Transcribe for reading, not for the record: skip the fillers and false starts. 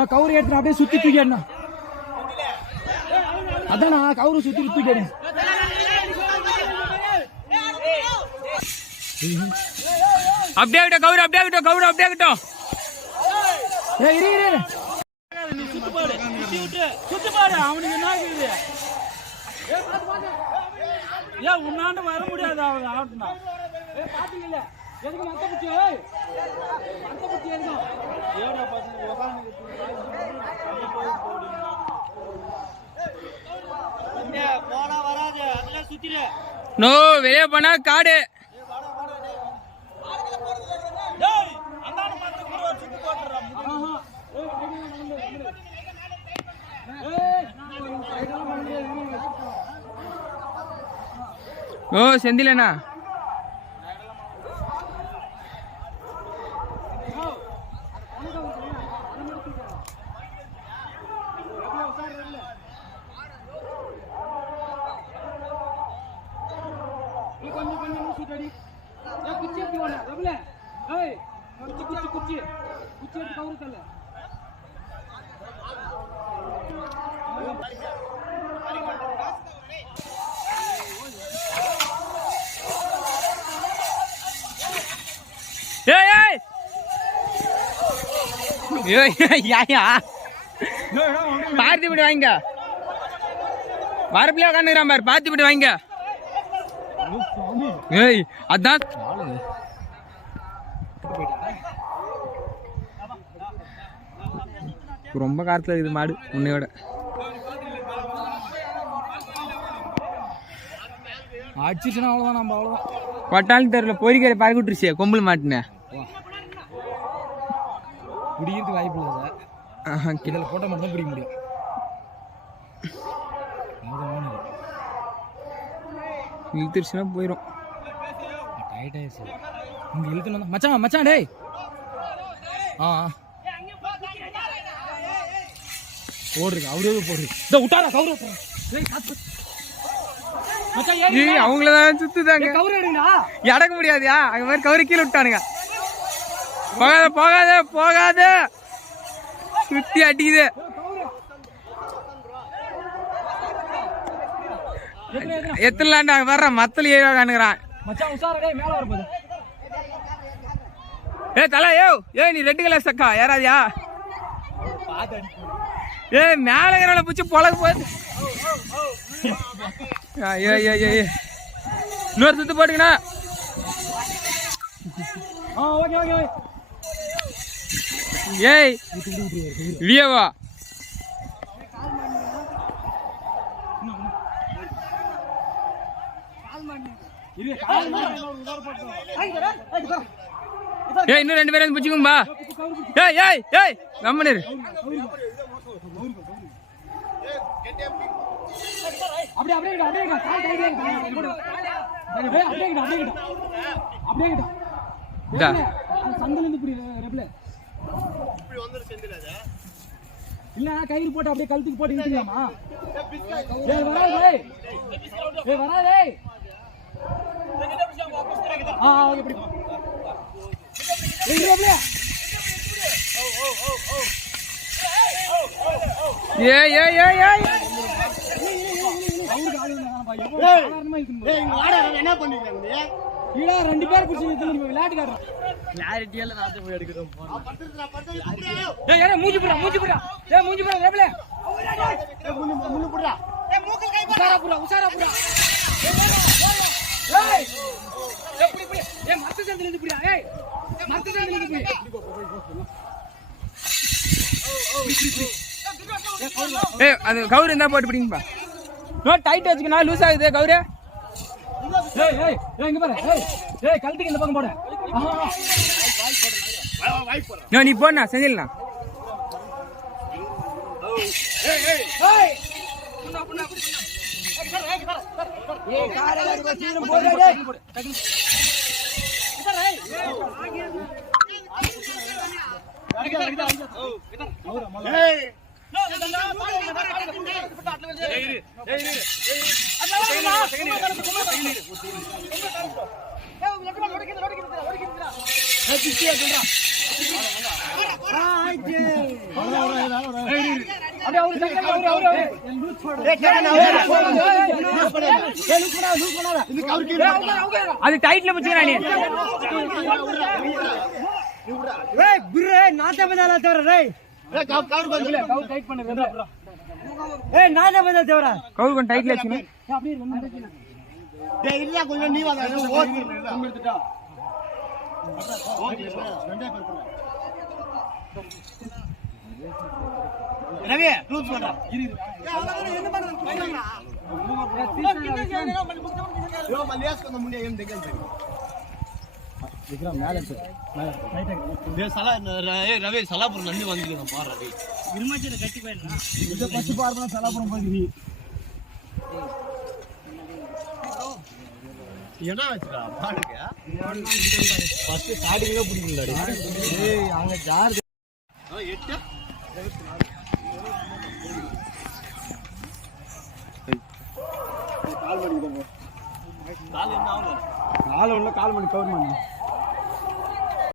நான் கவுரு எடுத்து அப்படியே சுத்தி தூக்கிடணும். அதான் நான் கவுரு சுத்தி தூக்கிடு. அப்படியே விட்ட கவுரு, அப்படியே விட்ட கவுரு, அப்படியே விட்டோம். அவனுக்கு என்ன ஆகுது? ஏன் உன்னாண்ட வர முடியாது? அவன் ஆட்டுனா பாத்தீங்கல்ல, எதுக்கு மத்த குச்சி மத்த குச்சி எதுக்கும் ஏடா பசங்க போனா வராது. அதெல்லாம் சுத்திடு. நோ வெளியே போனா காடு. ஓ செந்திலண்ணா பார்த்து விட்டு வாங்க. வரப்பிலே உட்காந்துக்கிறான் பாரு, பார்த்து விட்டு வாங்க. ஏய் அதான் ரொம்ப காலத்துல இருக்குது மாடு உன்னையோட. அடிச்சுன்னா அவ்வளோதான். நம்ம அவ்வளோதான் கொட்டாலும் தெரியல. பொறிக்கரை பறக்க விட்டுருச்சு கொம்புல மாட்டினேன். பிடிக்கிறதுக்கு வாய்ப்பு இல்லை சார். இதில் போட்ட மட்டும் தான் பிடிக்க முடியும். இழுத்துருச்சுன்னா போயிடும். டைட் ஆயிடுச்சு. இங்கே இழுத்துன்னு மச்சான் மச்சான் டேய். போடுறீங்க அவரே போடுறீங்க. இந்த விட்டாரா கவுரு அவங்களதான் சுத்துதாங்க. கவுரு எடுங்கடா. இடக்க முடியாதியா? அங்க மாதிரி கவுரு கீழே விட்டானுங்க. போகாத போகாத போகாத, சுத்தி அடிக்குது. எத்தனை வர்ற மத்தல ஏழு காணுங்கிறான். ஏ தலை ஏ நீ ரெட்டு கலர் சக்கா யாராதியா? ஏ மேல பூச்சி பொழக போகுது. இன்னொரு சுத்து போட்டுக்கண்ணா. ஏய் வியவா ஏய் இன்னும் ரெண்டு பேரும் பிடிச்சிக்கும்பா. ஏய் ஏய் ஏய் கம்மனு அப்படியே அப்படியே அப்படியே கால் டைட்ல இருக்கு. அப்படியே அப்படியே அப்படியே அப்படியே டா சங்கல இருந்து இப்படி ரெப்ல இப்படி வந்து செந்திராஜா இல்ல கயிறு போட்டு அப்படியே கழுத்துக்கு போட்டு இழுத்துலாமா? ஏய் வராதே ஏய் வராதே. இப்படி ஏய் ரெப்ல ஏய் ஏய் ஏய் ஏய் என்ன பண்ணிருக்காங்க? ஈடா ரெண்டு பேர் புடிச்சு விளையாட்டு காட்டுறான். கிளாரிட்டி எல்லாம் நான் போய் எடுக்கிறோம். ஏய் ஏய் மூஞ்சி புறா மூஞ்சி புறா. ஏய் மூஞ்சி புறா ரெப்ல. ஏய் முள்ளு புறா. ஏய் மூக்கல் கை உசாரா புறா உசாரா புறா. ஏய் எப்படி போய் ஏய் மத்த சந்தில இருந்து புறா. ஏய் மத்த சந்தில இருந்து போய். ஏய் அது கவுரு என்ன போட்டு பிடிங்கப்பா. நோ டைட் வச்சுக்கனா லூஸ் ஆகுது கவுரு. ஏய் ஏய் ஏய் இங்க பாரு. ஏய் ஏய் கழுத்துக்கு இந்த பக்கம் போடு. வாய் போடு. நோ நீ போண்ணா செஞ்சிடலா. ஏய் ஏய் ஏய் புண்ணா புண்ணா ஏய் காரை காரை சீக்கிரம் போடு டேய். இதர் ஏய் ஏய் அது டைட்ல பிடிச்சிக்கிறா நீ கவுரு கொஞ்சம் டைட்ல வச்சுன்னு கொஞ்சம் நீ ரவி க்ளூஸ் பண்றா ரவி சலாபுரம் நன்றி வந்துருக்கேன் பாரு ரவி இருமாச்சில கட்டி போயிடலாம் இத பச்சு பாருமா சலாபுரம் போய் என்ன வச்சுடா பாடுங்க ஃபர்ஸ்ட் ஸ்டார்டிங்ல பிடிக்கலடா ஏய் அங்க ஜார் 8 கால் மணி கால் என்ன ஆகும் கால் உள்ள கால் மணி கவர் பண்ணு